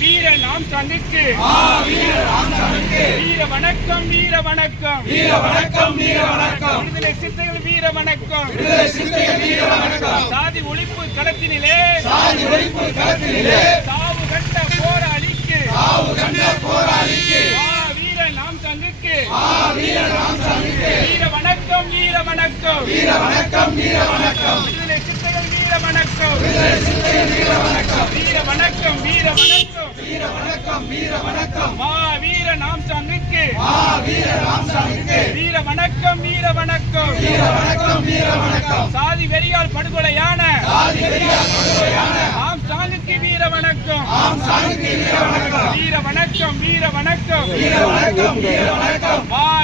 வீர நாம் சங்குக்கு வீர வணக்கம் வீர வணக்கம் விடுதலை சிறுத்தைகள் வீர வணக்கம் சாதி ஒழிப்பு களத்தினிலே சாவு கண்ட போராளிக்கு வீர நாம் சங்குக்கு வீர வணக்கம் விடுதலை சிறுத்தைகள் வீர வணக்கம் வீர வணக்கம் வீர நாம் சங்குக்கு வீர வணக்கம் சாதி வெறியால் படுகொலையான ஆம் சாங்குக்கு வீர வணக்கம் வீர வணக்கம்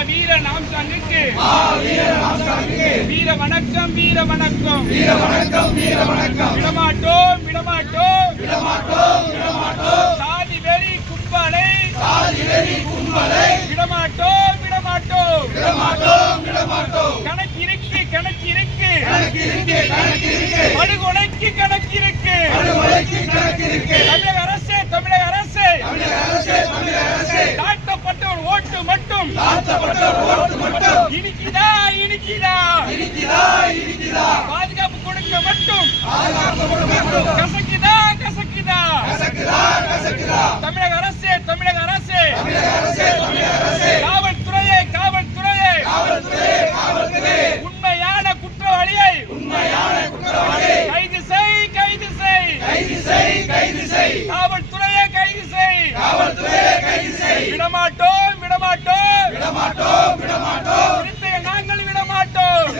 வீர நாம் சங்குக்கு வீர வணக்கம் விடமாட்டோம் சாதி வெறி கும்பலை விடமாட்டோம் கணக்கிருக்கு படுகொலைக்கு கணக்கிருக்கு தமிழக அரசே தாழ்த்தப்பட்ட ஒரு ஓட்டு மட்டும் இனிக்குதா பாதுகாப்பு கொடுக்க மட்டும் கசக்குதா தமிழக அரசே காவல்துறையே உண்மையான குற்றவாளியை கைது செய் காவல்துறையை கைது செய் விடமாட்டோம் நாங்கள் விடமாட்டோம்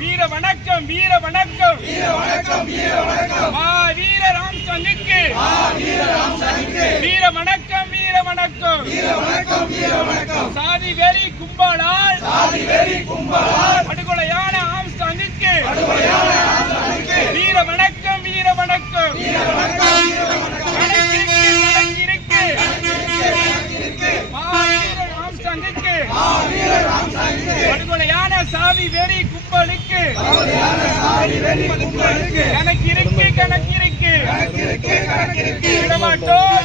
வீர வணக்கம் வீர ராம் சங்குக்கு வீர வணக்கம் சாதி வெறி கும்பலால் படுகொலையான ஆம் சங்குக்கு வீர வணக்கம் படுகொலையான சாதி வெறி கும்பலுக்கு கணக்கிருக்கு விடமாட்டோம்